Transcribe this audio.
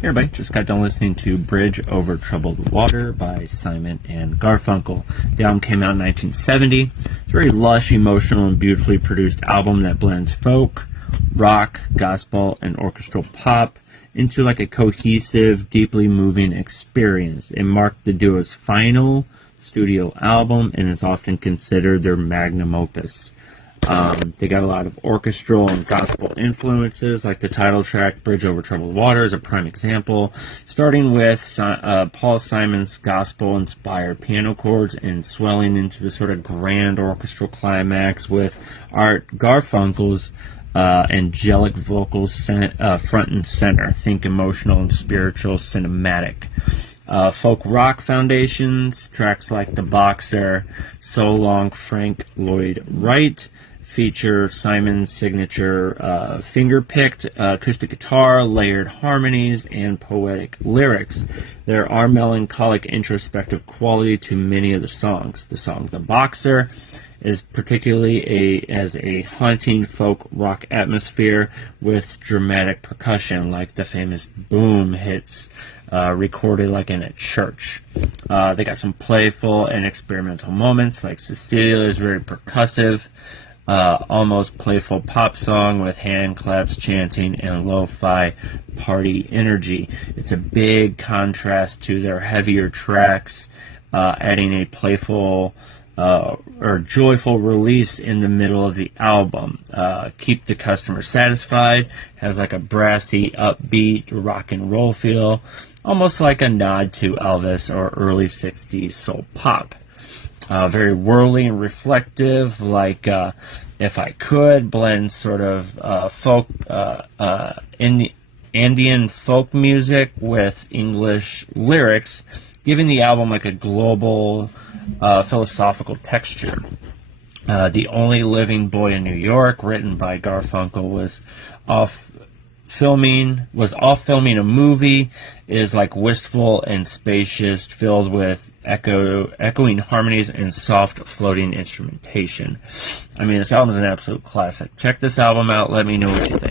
Hey everybody, just got done listening to Bridge Over Troubled Water by Simon and Garfunkel. The album came out in 1970. It's a very lush, emotional, and beautifully produced album that blends folk, rock, gospel, and orchestral pop into like a cohesive, deeply moving experience. It marked the duo's final studio album and is often considered their magnum opus. They got a lot of orchestral and gospel influences, like the title track Bridge Over Troubled Water is a prime example, starting with Paul Simon's gospel-inspired piano chords and swelling into the sort of grand orchestral climax with Art Garfunkel's angelic vocals front and center. Think emotional and spiritual cinematic. Folk rock foundations, tracks like The Boxer, So Long Frank Lloyd Wright, feature Simon's signature finger-picked acoustic guitar, layered harmonies, and poetic lyrics. There are melancholic, introspective quality to many of the songs. The song The Boxer is particularly as a haunting folk rock atmosphere with dramatic percussion, like the famous boom hits recorded like in a church. They got some playful and experimental moments, like Cecilia is very percussive, almost playful pop song with hand claps, chanting, and lo-fi party energy. It's a big contrast to their heavier tracks, adding a playful or joyful release in the middle of the album. Keep the Customer Satisfied has like a brassy, upbeat rock and roll feel, almost like a nod to Elvis or early 60s soul pop. Very whirly and reflective, like If I Could, blends sort of folk, Indian folk music with English lyrics, giving the album like a global philosophical texture. The Only Living Boy in New York, written by Garfunkel, was off filming a movie, is like wistful and spacious, filled with echoing harmonies and soft floating instrumentation. I mean, this album is an absolute classic. Check this album out. Let me know what you think.